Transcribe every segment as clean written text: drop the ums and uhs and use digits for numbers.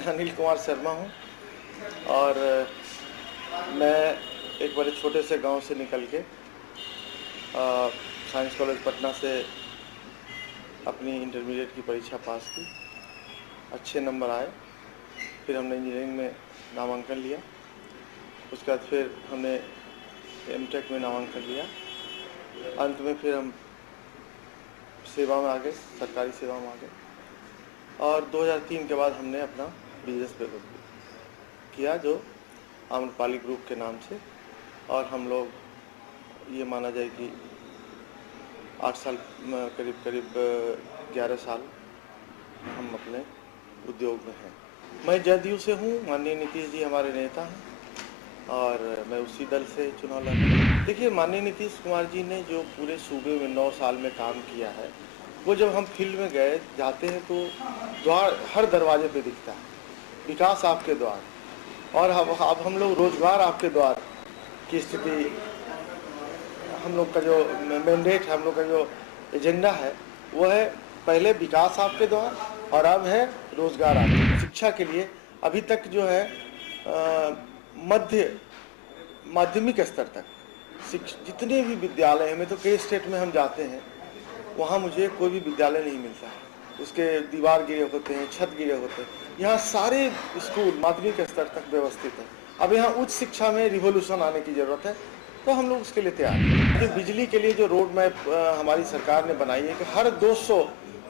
मैं अनिल कुमार शर्मा हूँ और मैं एक बड़े छोटे से गांव से निकल के साइंस कॉलेज पटना से अपनी इंटरमीडिएट की परीक्षा पास की। अच्छे नंबर आए। फिर हमने इंजीनियरिंग में नामांकन लिया। उसके बाद फिर हमने एमटेक में नामांकन लिया। अंत में फिर हम सेवा में आ गए, सरकारी सेवा में आ गए और 2003 के बाद हमने अपना बिजनेस किया जो आम्रपाली ग्रुप के नाम से। और हम लोग ये माना जाए कि 8 साल करीब 11 साल हम अपने उद्योग में हैं। मैं जदयू से हूँ। माननीय नीतीश जी हमारे नेता हैं और मैं उसी दल से चुनाव लड़ा। देखिए, माननीय नीतीश कुमार जी ने जो पूरे सूबे में 9 साल में काम किया है, वो जब हम फील्ड में गए जाते हैं तो द्वार हर दरवाजे पे दिखता है। विकास आपके द्वार और अब हम लोग रोजगार आपके द्वार की स्थिति, हम लोग का जो मैंडेट है, हम लोग का जो एजेंडा है वो है पहले विकास आपके द्वार और अब है रोजगार आपके। शिक्षा के लिए अभी तक जो है माध्यमिक स्तर तक जितने भी विद्यालय हैं, तो कई स्टेट में हम जाते हैं वहाँ मुझे कोई भी विद्यालय नहीं मिलता है। उसके दीवार गिरे होते हैं, छत गिरे होते हैं। यहाँ सारे स्कूल माध्यमिक स्तर तक व्यवस्थित है। अब यहाँ उच्च शिक्षा में रिवोल्यूशन आने की ज़रूरत है, तो हम लोग उसके लिए तैयार हैं। बिजली के लिए जो रोड मैप हमारी सरकार ने बनाई है कि हर 200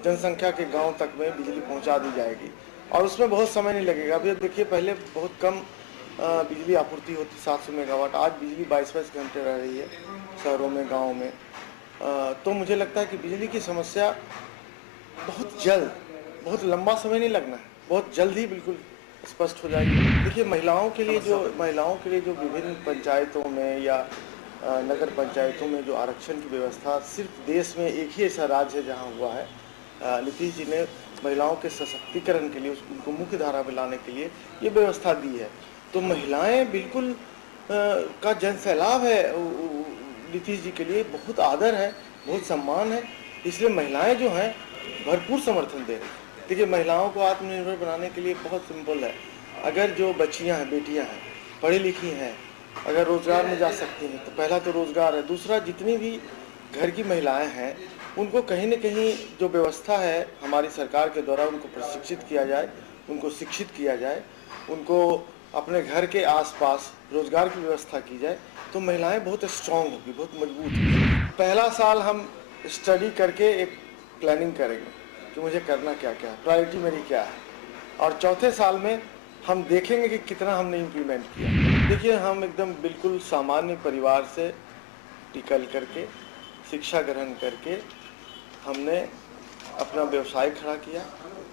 जनसंख्या के गाँव तक में बिजली पहुँचा दी जाएगी और उसमें बहुत समय नहीं लगेगा। अभी देखिए, पहले बहुत कम बिजली आपूर्ति होती 700 मेगावाट, आज बिजली 22-22 घंटे रह रही है शहरों में, गाँव में। तो मुझे लगता है कि बिजली की समस्या बहुत जल्द, बहुत लंबा समय नहीं लगना है, बहुत जल्द ही बिल्कुल स्पष्ट हो जाएगी। देखिए, महिलाओं के लिए जो विभिन्न पंचायतों में या नगर पंचायतों में जो आरक्षण की व्यवस्था, सिर्फ देश में एक ही ऐसा राज्य है जहां हुआ है। नीतीश जी ने महिलाओं के सशक्तिकरण के लिए, उनको मुख्य धारा में लाने के लिए ये व्यवस्था दी है। तो महिलाएं बिल्कुल का जन सैलाब है। नीतीश जी के लिए बहुत आदर है, बहुत सम्मान है। इसलिए महिलाएं जो हैं भरपूर समर्थन दे रही हैं। देखिए, महिलाओं को आत्मनिर्भर बनाने के लिए बहुत सिंपल है। अगर जो बच्चियां हैं, बेटियां हैं, पढ़ी लिखी हैं, अगर रोजगार में जा सकती हैं तो पहला तो रोजगार है। दूसरा, जितनी भी घर की महिलाएं हैं उनको कहीं न कहीं जो व्यवस्था है हमारी सरकार के द्वारा, उनको प्रशिक्षित किया जाए, उनको शिक्षित किया जाए, उनको अपने घर के आसपास रोजगार की व्यवस्था की जाए, तो महिलाएं बहुत स्ट्रांग होगी, बहुत मजबूत होगी। पहला साल हम स्टडी करके एक प्लानिंग करेंगे कि मुझे करना क्या क्या है, प्रायोरिटी मेरी क्या है, और चौथे साल में हम देखेंगे कि कितना हमने इम्प्लीमेंट किया। देखिए, हम एकदम बिल्कुल सामान्य परिवार से निकल करके, शिक्षा ग्रहण करके हमने अपना व्यवसाय खड़ा किया।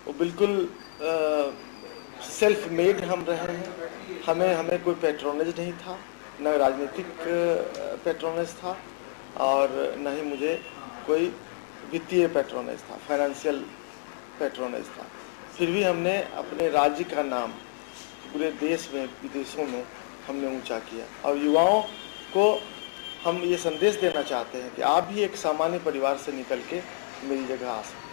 वो बिल्कुल सेल्फ मेड हम रहे हैं। हमें कोई पैट्रोनेज नहीं था, न राजनीतिक पैट्रोनेज था और न ही मुझे कोई वित्तीय पैट्रोनेज था, फाइनेंशियल पैट्रोनेज था। फिर भी हमने अपने राज्य का नाम पूरे देश में, विदेशों में हमने ऊंचा किया। और युवाओं को हम ये संदेश देना चाहते हैं कि आप भी एक सामान्य परिवार से निकल के मेरी जगह आ सकते हैं।